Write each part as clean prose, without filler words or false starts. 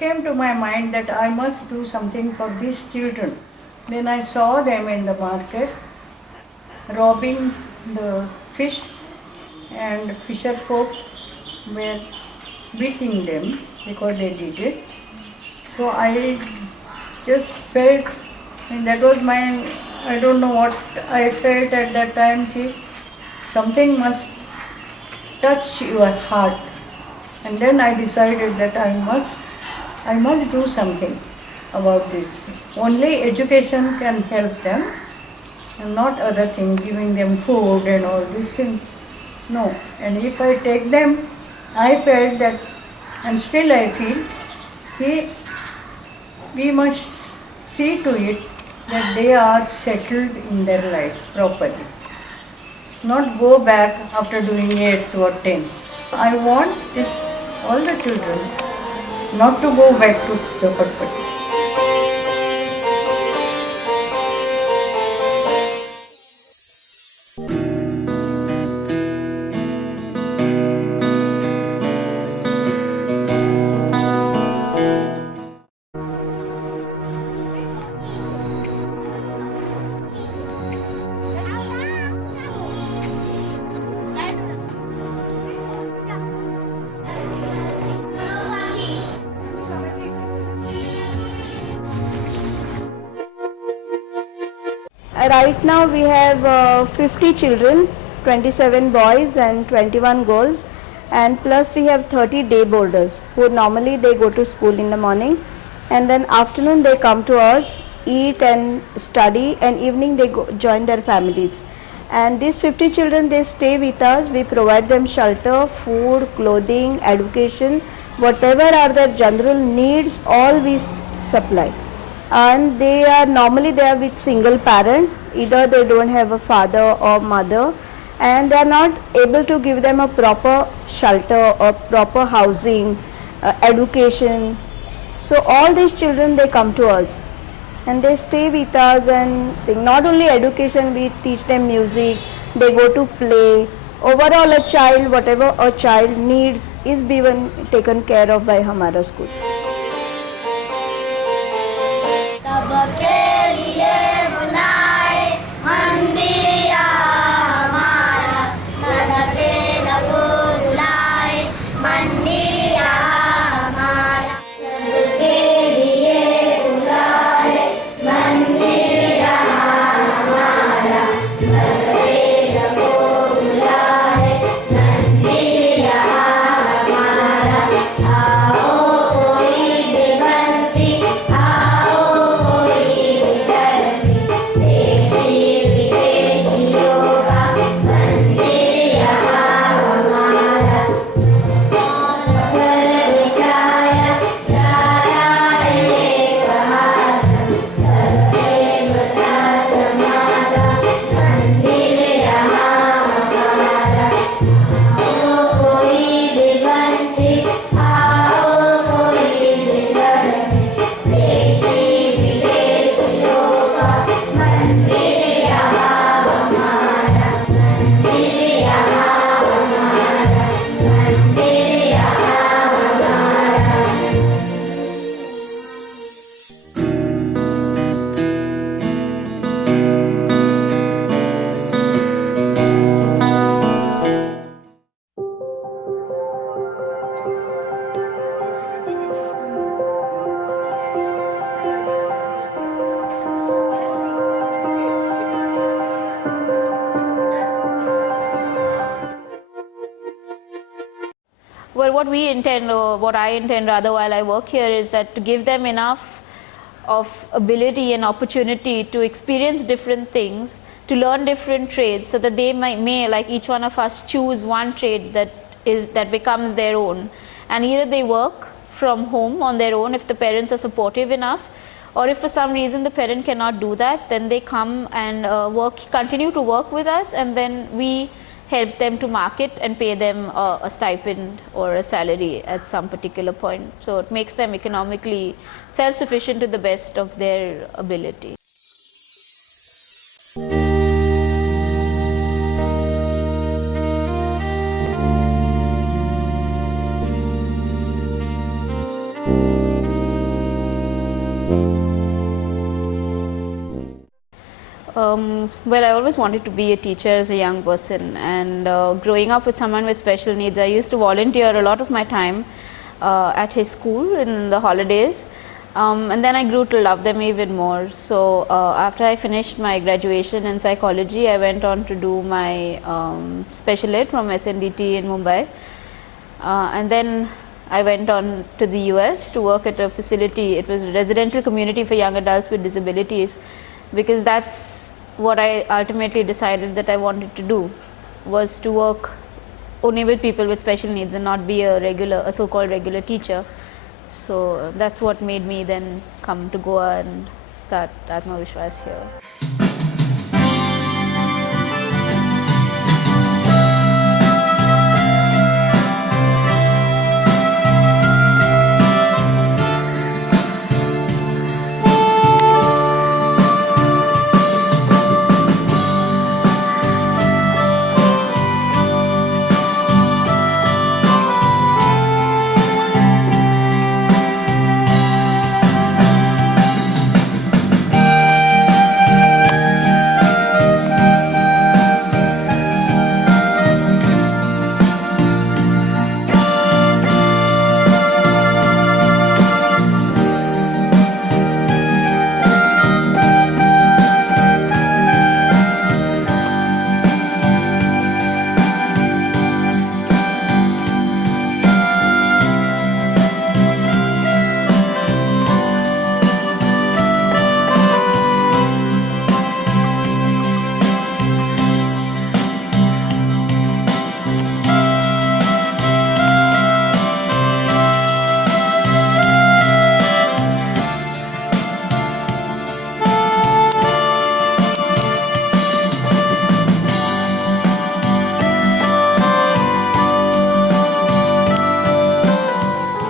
came to my mind that I must do something for these children. Then I saw them in the market robbing the fish, and fisher folk were beating them because they did it. So I just felt, and that was my, I don't know what I felt at that time, कि something must touch your heart. And then I decided that I must do something about this. Only education can help them, and not other thing, giving them food and all this thing. No. And if I take them, I felt that, and still I feel, we must see to it that they are settled in their life properly. Not go back after doing 8th or 10th. I want all the children not to go back to Jhopatpatti. Right now we have 50 children, 27 boys and 21 girls, and plus we have 30 day boarders who normally they go to school in the morning, and then afternoon they come to us, eat and study, and evening they join their families. And these 50 children, they stay with us. We provide them shelter, food, clothing, education, whatever are their general needs, all we supply. And they are normally they are with single parent, either they don't have a father or mother, and they are not able to give them a proper shelter or proper housing, education. So all these children, they come to us and they stay with us, and not only education, we teach them music, they go to play. Overall a child, whatever a child needs is being taken care of by Hamara school. Well, what we intend, or what I intend rather while I work here, is that to give them enough of ability and opportunity to experience different things, to learn different trades, so that they may like each one of us, choose one trade that becomes their own. And either they work from home on their own if the parents are supportive enough, or if for some reason the parent cannot do that, then they come and continue to work with us, and then we help them to market and pay them a stipend or a salary at some particular point. So it makes them economically self-sufficient to the best of their ability. Well, I always wanted to be a teacher as a young person, and growing up with someone with special needs, I used to volunteer a lot of my time at his school in the holidays. And then I grew to love them even more. So after I finished my graduation in psychology, I went on to do my special ed from SNDT in Mumbai. And then I went on to the US to work at a facility. It was a residential community for young adults with disabilities, because that's what I ultimately decided that I wanted to do, was to work only with people with special needs and not be a so-called regular teacher. So that's what made me then come to Goa and start Atma Vishwas here.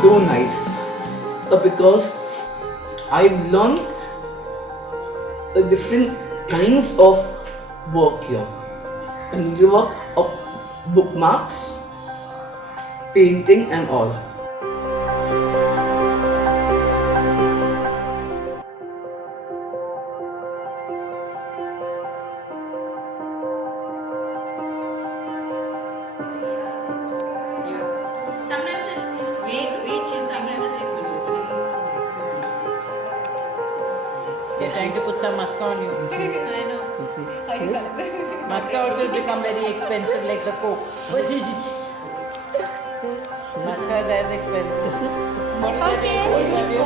So nice, because I've learned different kinds of work here, and the work of bookmarks, painting and all. They're trying to put some mascara on you. I know. Mascara also has become very expensive, like the Coke. Mascara is as expensive. What is that your rolls? Have you?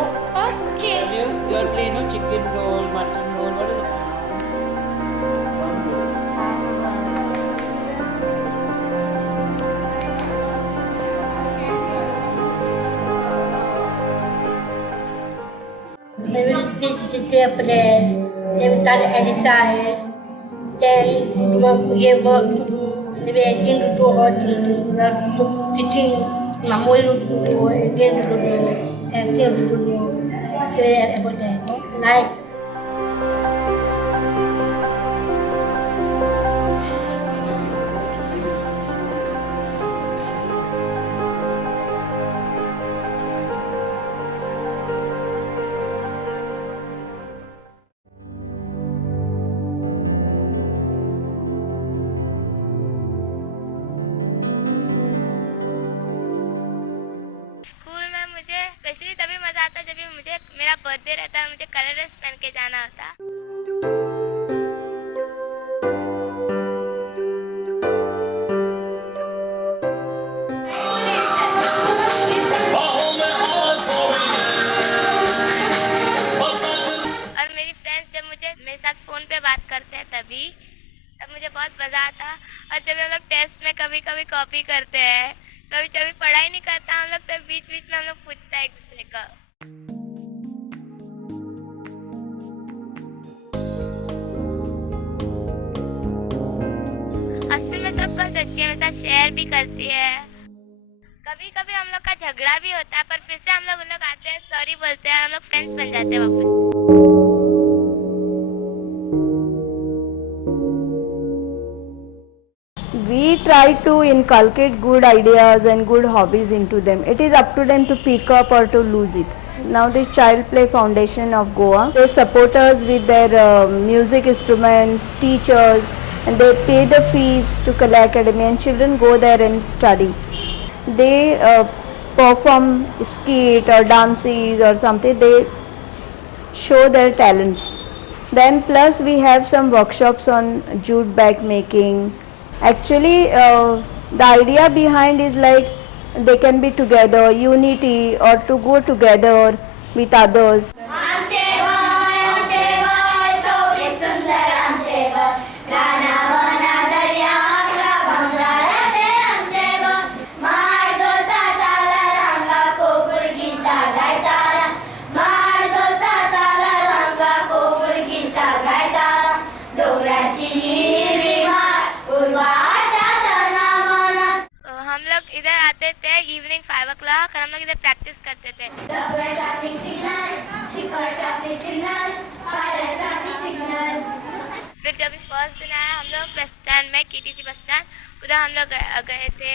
Your plain or chicken roll, mutton roll, what is it? Maybe teach a place, then start the exercise, then we work to do, maybe I think to do hot to teaching, Mamoy to do, again to do, everything to do. So about that. Like, school में मुझे specially तभी मजा आता जब भी मुझे मेरा birthday रहता है, मुझे कलर ड्रेस पहन के जाना होता। और मेरी फ्रेंड्स जब मुझे मेरे साथ फोन पे बात करते हैं तब मुझे बहुत मजा आता। और जब हम लोग टेस्ट में कभी कभी कॉपी करते हैं, कभी कभी पढ़ाई नहीं करता हम लोग, तो बीच बीच में हम लोग पूछते हैं एक दूसरे का। अस्सी में सब कुछ अच्छी है, मेरे साथ शेयर भी करती है। कभी कभी हम लोग का झगड़ा भी होता है, पर फिर से हम लोग उन लोग आते हैं, सॉरी बोलते हैं, हम लोग फ्रेंड्स बन जाते हैं वापस। We try to inculcate good ideas and good hobbies into them. It is up to them to pick up or to lose it. now the Child Play Foundation of Goa. They support us with their music instruments, teachers, and they pay the fees to Kala Academy, and children go there and study. They perform skit or dances or something. They show their talents. Then plus we have some workshops on jute bag making. Actually the idea behind is like they can be together, unity, or to go together with others. हम लोग इधर आते थे evening 5 o'clock और हम लोग इधर practice करते थे। फिर जब फर्स्ट दिन आया हम लोग बस स्टैंड में KTC बस स्टैंड उधर हम लोग गए थे।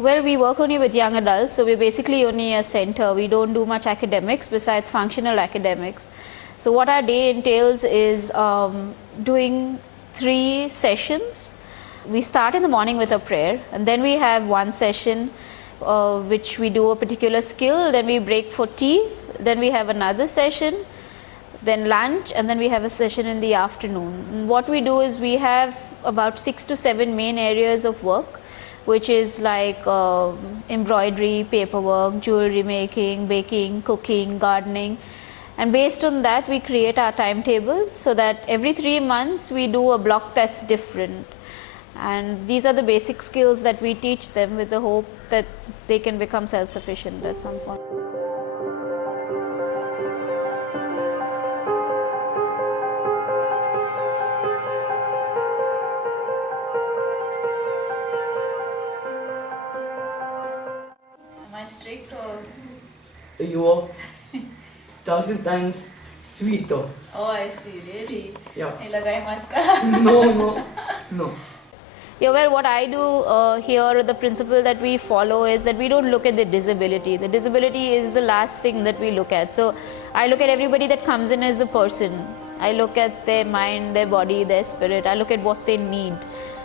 Well, we work only with young adults, so we're basically only a center. We don't do much academics besides functional academics. So what our day entails is doing 3 sessions. We start in the morning with a prayer, and then we have one session which we do a particular skill, then we break for tea, then we have another session, then lunch, and then we have a session in the afternoon. And what we do is we have about 6 to 7 main areas of work, which is like embroidery, paperwork, jewelry making, baking, cooking, gardening, and based on that we create our timetable so that every 3 months we do a block that's different. And these are the basic skills that we teach them with the hope that they can become self-sufficient at some point. Am I strict or? You are 1,000 times sweeter. Oh, I see. Really? Yeah. Hey, lagai maska. No. Yeah, well, what I do here, the principle that we follow is that we don't look at the disability. The disability is the last thing that we look at. So I look at everybody that comes in as a person. I look at their mind, their body, their spirit. I look at what they need.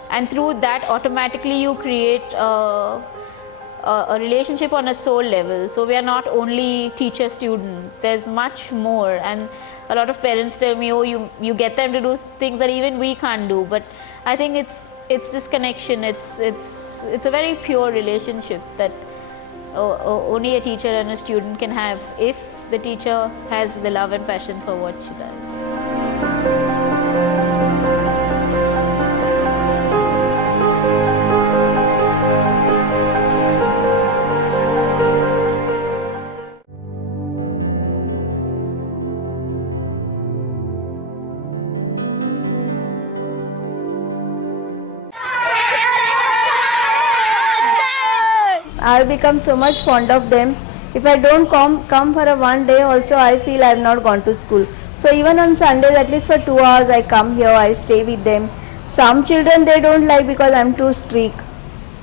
And through that, automatically you create a relationship on a soul level. So we are not only teacher-student. There's much more. And a lot of parents tell me, oh, you get them to do things that even we can't do. But I think it's this connection. It's a very pure relationship that only a teacher and a student can have if the teacher has the love and passion for what she does. I become so much fond of them. If I don't come for a one day also, I feel I have not gone to school. So even on Sundays, at least for 2 hours, I come here, I stay with them. Some children they don't like because I am too strict.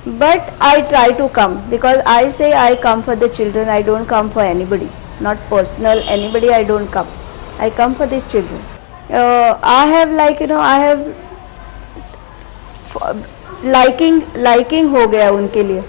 But I try to come because I say I come for the children, I don't come for anybody. Not personal, anybody I don't come. I come for the children. I have I have liking हो गया उनके लिए.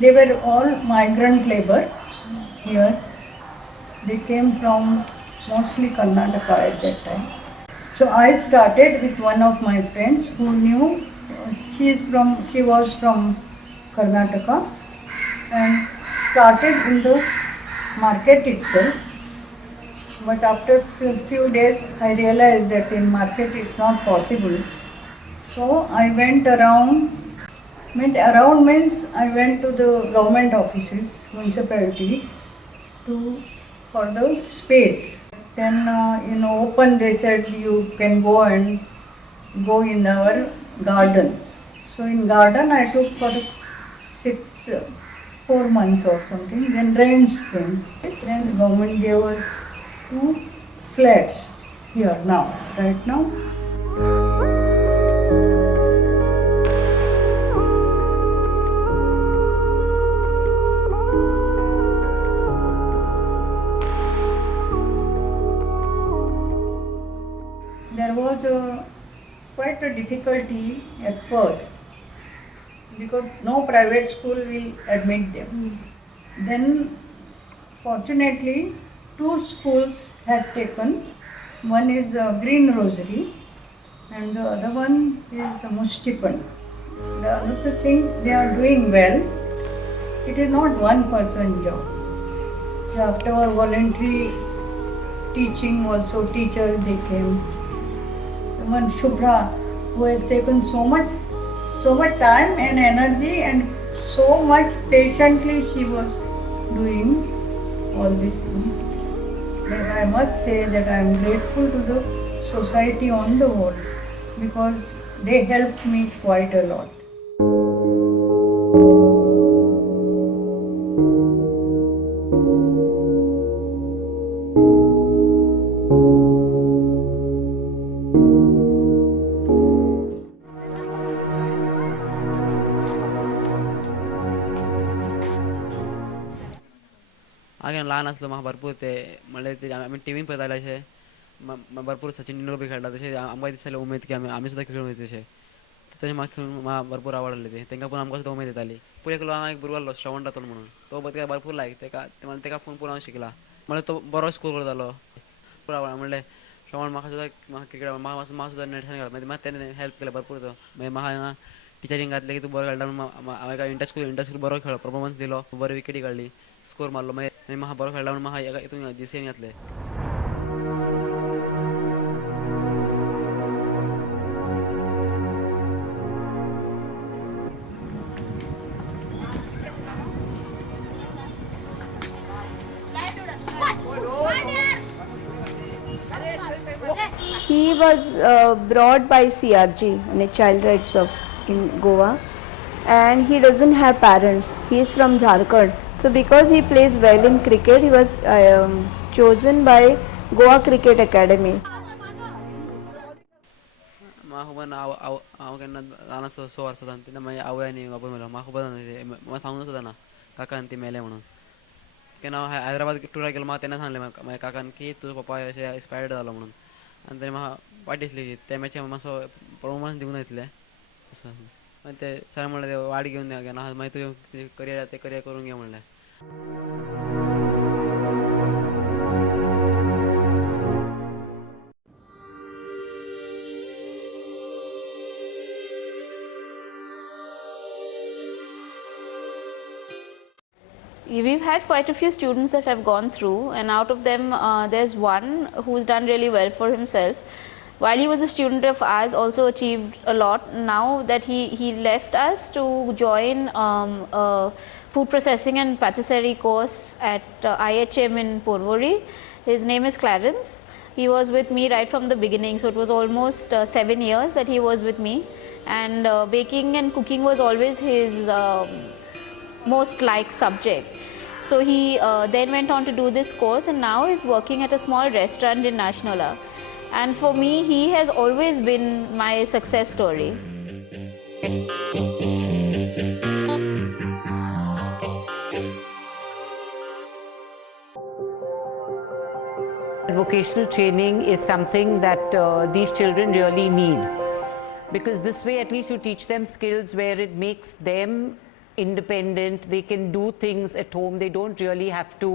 They were all migrant labor here. They came from mostly Karnataka at that time. So I started with one of my friends who knew, she was from Karnataka, and started in the market itself. But after few days I realized that in market it's not possible. So I went around means I went to the government offices, municipality, for the space. Then in open they said you can go in our garden. So in garden I took for 4 months or something. Then rains came. Then the government gave us 2 flats here now, right now. There was quite a difficulty at first because no private school will admit them. Then fortunately 2 schools had taken. One is Green Rosary and the other one is Mustipan. The other thing, they are doing well. It is not one person job. After our voluntary teaching also, teachers they came. One Shubhra, who has taken so much time and energy and so much patiently she was doing all this thing. But I must say that I am grateful to the society on the whole because they helped me quite a lot. हांवें ल्हान आसलो म्हाका भरपूर ते म्हणल्यार ते आमी टिवीन पळयताले अशें भरपूर सचिन तेंडुलकर बी खेळटा तशें आमकां दिसतालें उमेद की आमी सुद्दां खेळूं वयता तशें तशें म्हाका खेळून म्हाका भरपूर आवडले ते तांकां पळोवन आमकां सुद्दां उमेद येताली. पयलीं एकलो हांगा एक भुरगो आसलो श्रवण रातोड म्हणून तो ताका भरपूर लायक ताका फोन पळोवन हांव शिकला म्हणल्यार तो बरो स्कोर करतालो भरपूर आवड म्हणल्यार श्रवण म्हाका क्रिकेट म्हाका सुद्दां नेट्सान खेळटा मागीर म्हाका तेणें हेल्प केलें भरपूर तो मागीर म्हाका हांगा टिचरींग घातलें की तूं बरो खेळटा म्हणून हांवें इंटर स्कूल बरो खेळ्ळो परफॉर्मन्स दिलो बरो विकेटी काडली स्कोर मारलो मागीर म्हाका बरो खेळटा म्हणून म्हाका हितून DCN घातलें. He was brought by CRG, Child Rights of in Goa, and he doesn't have parents. He is from Jharkhand. So because he plays well in cricket, he was chosen by Goa Cricket Academy. म्हाका खबर ना हांव केन्ना ल्हान आसलो 6 वर्सां तेन्ना मागीर आवय आनी बापूय मेलो म्हाका खबर ना म्हाका सांगूंक सुद्दां ना काकान ती मेले म्हणून केन्ना हांव हैदराबाद टुराक गेलो म्हाका तेन्ना सांगलें म्हाका काकान की तुजो पप्पा अशें एक्सपायर्ड जालो म्हणून आनी तेन्ना म्हाका वायट दिसली की त्या मॅचीक मातसो परफॉर्मन्स दिवंक ना इतलें मागीर ते सर म्हणलें वाडी घेवन घेना मागीर तुजें करियर करून घे म्हणलें. We've had quite a few students that have gone through, and out of them there's one who's done really well for himself. While he was a student of ours, also achieved a lot. Now that he left us to join a food processing and patisserie course at IHM in Porvorim. His name is Clarence. He was with me right from the beginning, so it was almost 7 years that he was with me, and baking and cooking was always his most liked subject. So he then went on to do this course, and now is working at a small restaurant in Nationala. And for me, he has always been my success story. Vocational training is something that these children really need, because this way at least you teach them skills where it makes them independent, they can do things at home, they don't really have to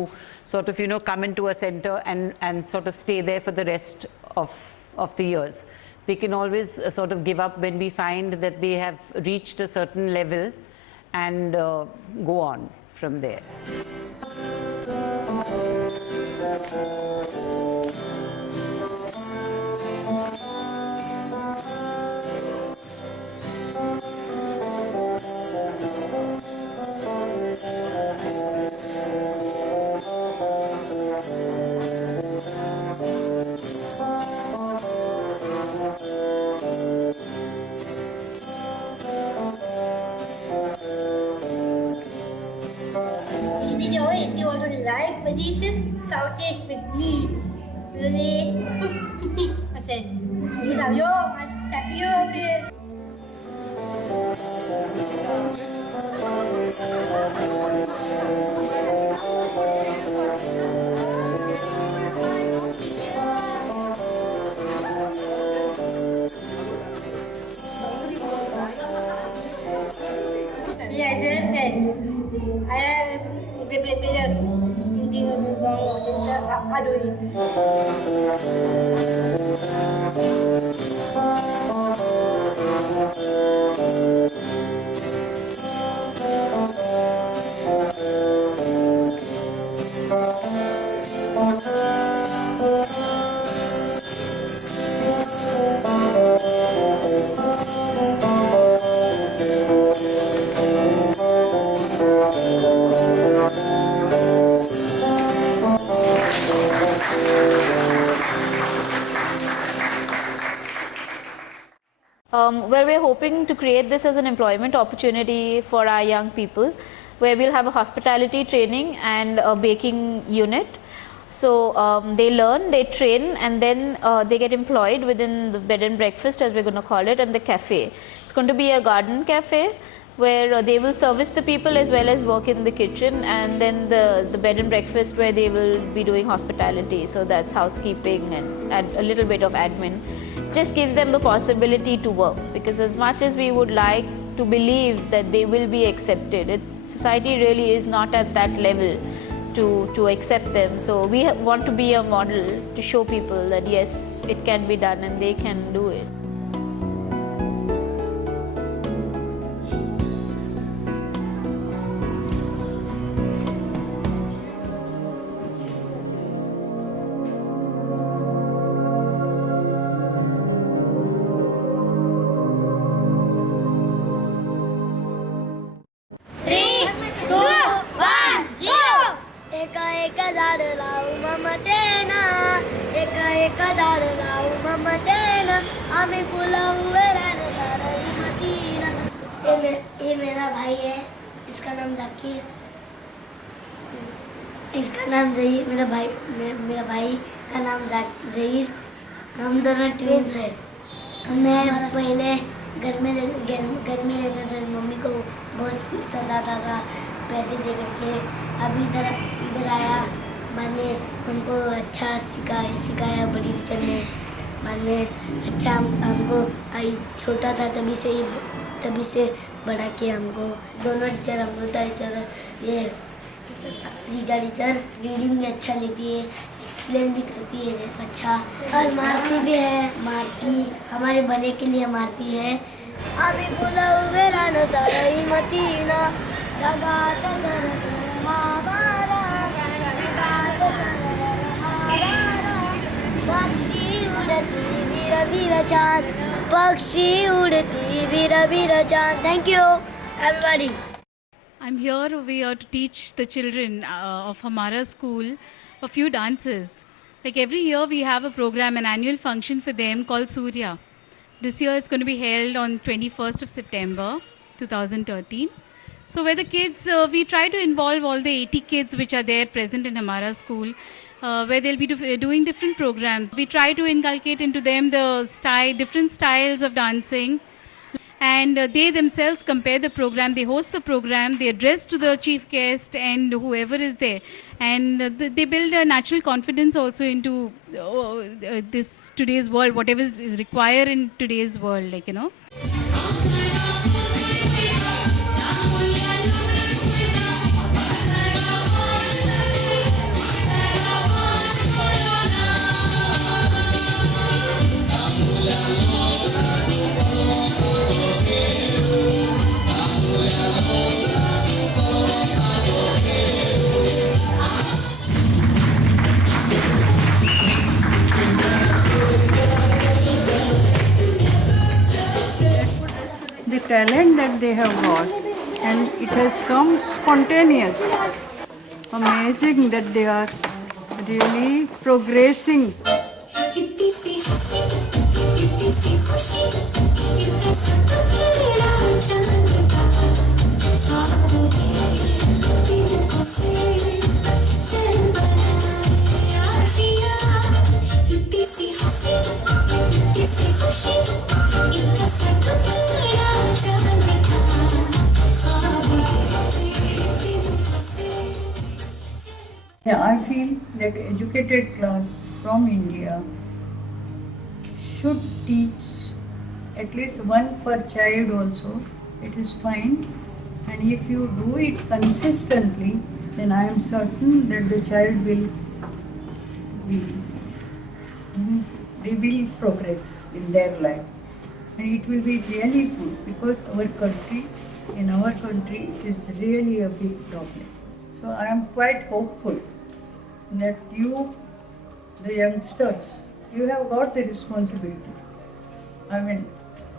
sort of, come into a center and sort of stay there for the rest of the years. They can always sort of give up when we find that they have reached a certain level and go on from there. Video if you want to like, but this is shouted with me. Really? I said, đi nào vô, I step you over here. Yes, yes. I am bây giờ chương trình là từ vòng của chúng ta bắt đầu đi. Where we're hoping to create this as an employment opportunity for our young people, where we'll have a hospitality training and a baking unit. So they learn, they train, and then they get employed within the bed and breakfast, as we're going to call it, and the cafe. It's going to be a garden cafe where they will service the people as well as work in the kitchen, and then the bed and breakfast where they will be doing hospitality. So that's housekeeping and a little bit of admin. Just gives them the possibility to work, because as much as we would like to believe that they will be accepted, society really is not at that level to accept them. So we want to be a model to show people that yes, it can be done and they can do it. ये मेरा भाई है, इसका नाम जाकिर, इसका नाम जहीर, मेरा भाई का नाम जहीर। हम दोनों ट्विंस हैं। मैं पहले घर में रहता था, मम्मी को बहुत सताता था पैसे दे करके। अभी इधर आया, बाद में उनको अच्छा सिखाया बड़ी टीचर ने। बाद में अच्छा हमको छोटा था तभी से बड़ा किया हमको। दोनों टीचर, अमृता टीचर, ये रीजा टीचर रीडिंग में अच्छा लिखती है, एक्सप्लेन भी करती है अच्छा, और मारती भी है। मारती हमारे भले के लिए मारती है। अभी फुला वेरानो सारी मतीना लगाता सरस हमारा, लगाता सरस हमारा, पक्षी उड़ती वीरा वीरा चांद, पक्षी उड़ती वीरा वीरा चांद। Thank you, everybody. I'm here over here to teach the children of Hamara school a few dances. Like every year we have a program, an annual function for them called Surya. This year it's going to be held on 21st of September 2013. So where the kids, we try to involve all the 80 kids which are there present in Hamara school, where they'll be doing different programs. We try to inculcate into them the different styles of dancing. And they themselves compare the program, they host the program, they address to the chief guest and whoever is there. And they build a natural confidence also into this today's world, whatever is required in today's world, like, talent that they have got, and it has come spontaneous. Amazing that they are really progressing. Yeah, I feel that educated class from India should teach at least one per child also. It is fine. And if you do it consistently, then I am certain that the child will they will progress in their life. And it will be really good because in our country, it is really a big problem. So I am quite hopeful that you, the youngsters, you have got the responsibility. I mean,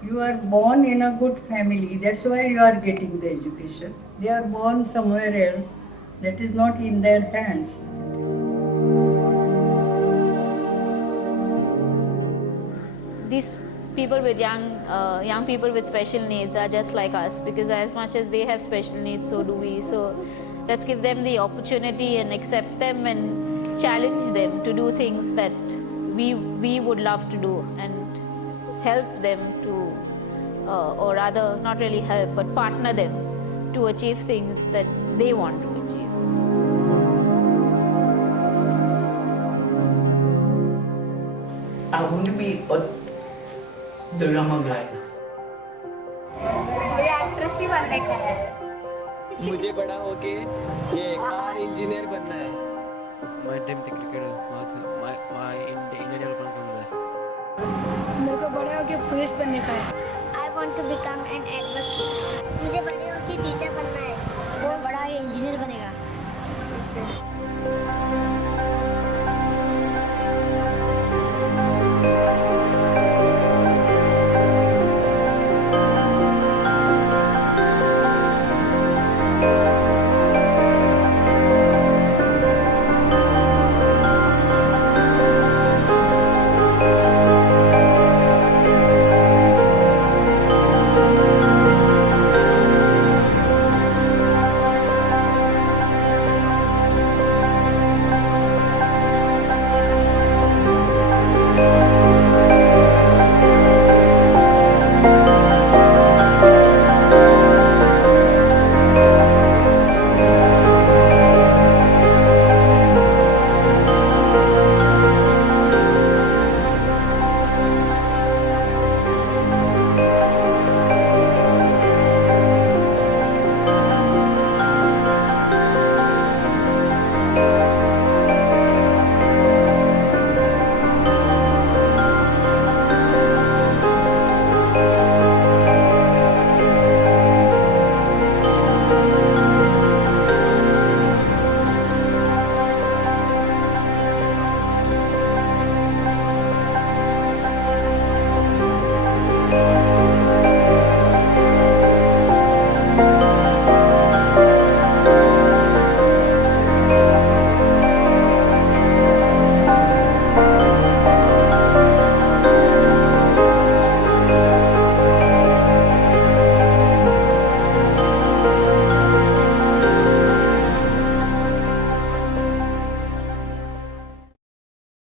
you are born in a good family, that's why you are getting the education. They are born somewhere else, that is not in their hands. These people with young people with special needs are just like us, because as much as they have special needs, so do we. So let's give them the opportunity and accept them and challenge them to do things that we would love to do, and help them to, or rather not really help, but partner them to achieve things that they want to achieve. I want to be a drama guy. मुझे actress ही बनने का है। मुझे बड़ा होके ये car engineer बनना है। My dream is cricketer. My India development बनना है। मेरे को बड़े होके पुलिस बनने का है। I want to become an advocate. मुझे बड़े होके टीचर बनना है।